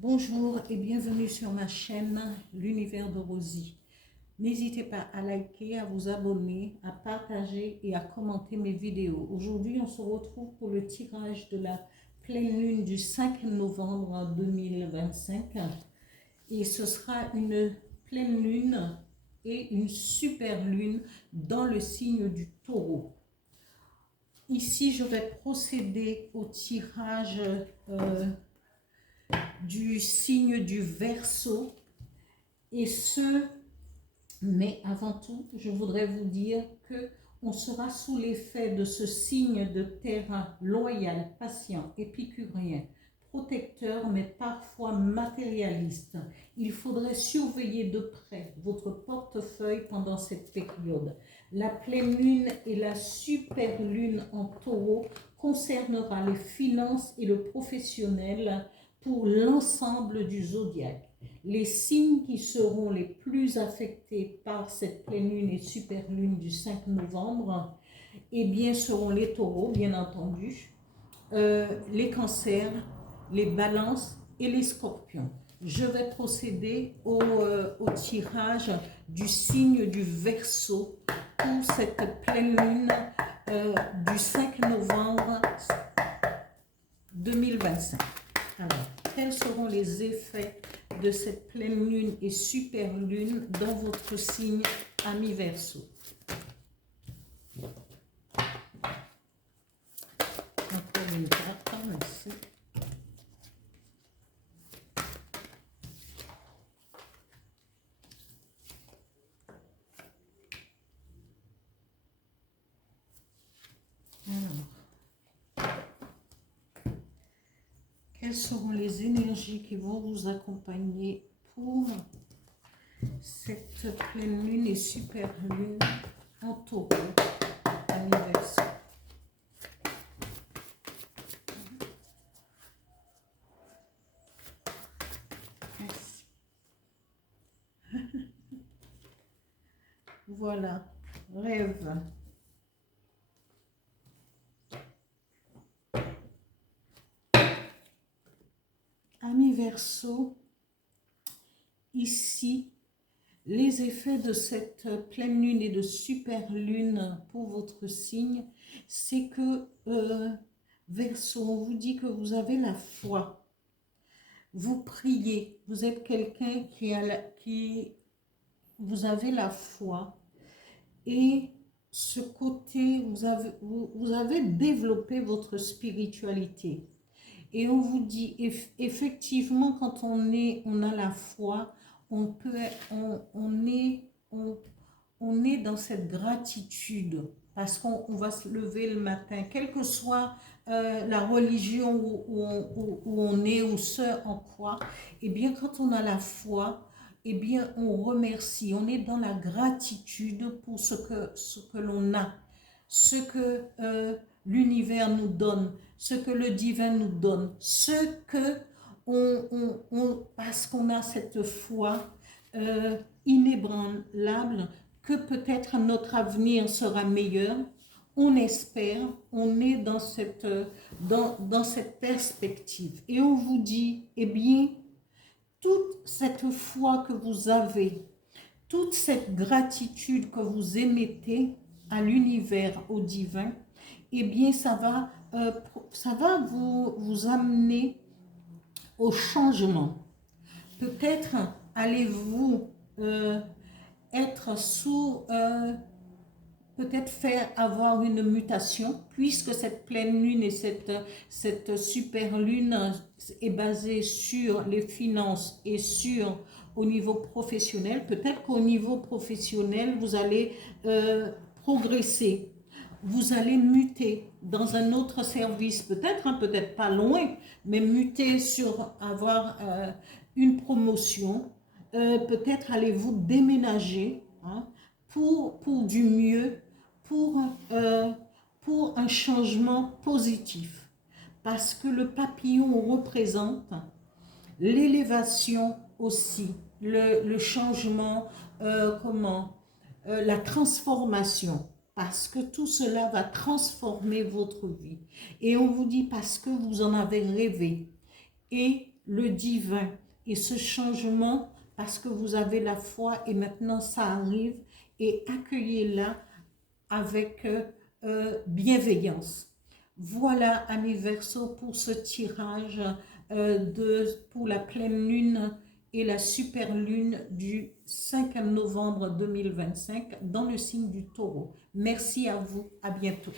Bonjour et bienvenue sur ma chaîne L'Univers de Rosie. N'hésitez pas à liker, à vous abonner, à partager et à commenter mes vidéos. Aujourd'hui, on se retrouve pour le tirage de la pleine lune du 5 novembre 2025. Et ce sera une pleine lune et une super lune dans le signe du Taureau. Ici, je vais procéder au tirage du signe du Verseau, mais avant tout, je voudrais vous dire que on sera sous l'effet de ce signe de terre loyal, patient, épicurien, protecteur, mais parfois matérialiste. Il faudrait surveiller de près votre portefeuille pendant cette période. La pleine lune et la super lune en Taureau concernera les finances et le professionnel pour l'ensemble du zodiaque. Les signes qui seront les plus affectés par cette pleine lune et super lune du 5 novembre, seront les taureaux, bien entendu, les cancers, les balances et les scorpions. Je vais procéder au tirage du signe du Verseau pour cette pleine lune du 5 novembre 2025. Alors, quels seront les effets de cette pleine lune et super lune dans votre signe, ami Verseau? Encore une carte, merci. Alors, quelles seront les énergies qui vont vous accompagner pour cette pleine lune et super lune en Taureau, ami Verseau? Merci. Voilà, rêve. Ami Verseau, ici, les effets de cette pleine lune et de super lune pour votre signe, c'est que Verseau, on vous dit que vous avez la foi. Vous priez, vous êtes quelqu'un vous avez la foi. Et ce côté, vous avez développé votre spiritualité. Et on vous dit, effectivement, quand on a la foi, on est dans cette gratitude parce qu'on va se lever le matin, quelle que soit la religion où on est ou ce en quoi, et bien quand on a la foi, et bien on remercie, on est dans la gratitude pour ce que l'on a, ce que l'univers nous donne, ce que le divin nous donne, ce que parce qu'on a cette foi inébranlable, que peut-être notre avenir sera meilleur. On espère, on est dans cette perspective. Et on vous dit, eh bien, toute cette foi que vous avez, toute cette gratitude que vous émettez à l'univers, au divin, eh bien, ça va vous amener au changement. Peut-être allez-vous être peut-être faire avoir une mutation, puisque cette pleine lune et cette super lune est basée sur les finances et au niveau professionnel. Peut-être qu'au niveau professionnel, vous allez progresser. Vous allez muter dans un autre service, peut-être, peut-être pas loin, mais muter sur avoir une promotion. Peut-être allez-vous déménager pour du mieux, pour un changement positif. Parce que le papillon représente l'élévation aussi, le changement, la transformation. Parce que tout cela va transformer votre vie. Et on vous dit parce que vous en avez rêvé. Et le divin et ce changement parce que vous avez la foi et maintenant ça arrive et accueillez-la avec bienveillance. Voilà, amis Verseaux, pour ce tirage pour la pleine lune et la super lune du 5 novembre 2025 dans le signe du Taureau. Merci à vous, à bientôt.